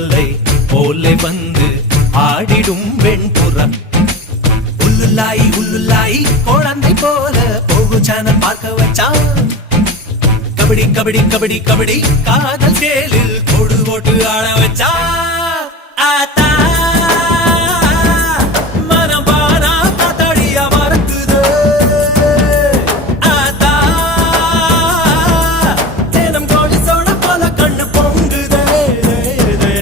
தொல்லை போலே வந்து ஆடிடும் வெண்புறா. உள்ளுல்லாய் உள்ளுல்லாய் குழந்தை போல போகு சேனல் பார்க்க வச்சான். கபடி கபடி கபடி கபடி காதல் சேலில் போடு போட்டு ஆட வச்சா.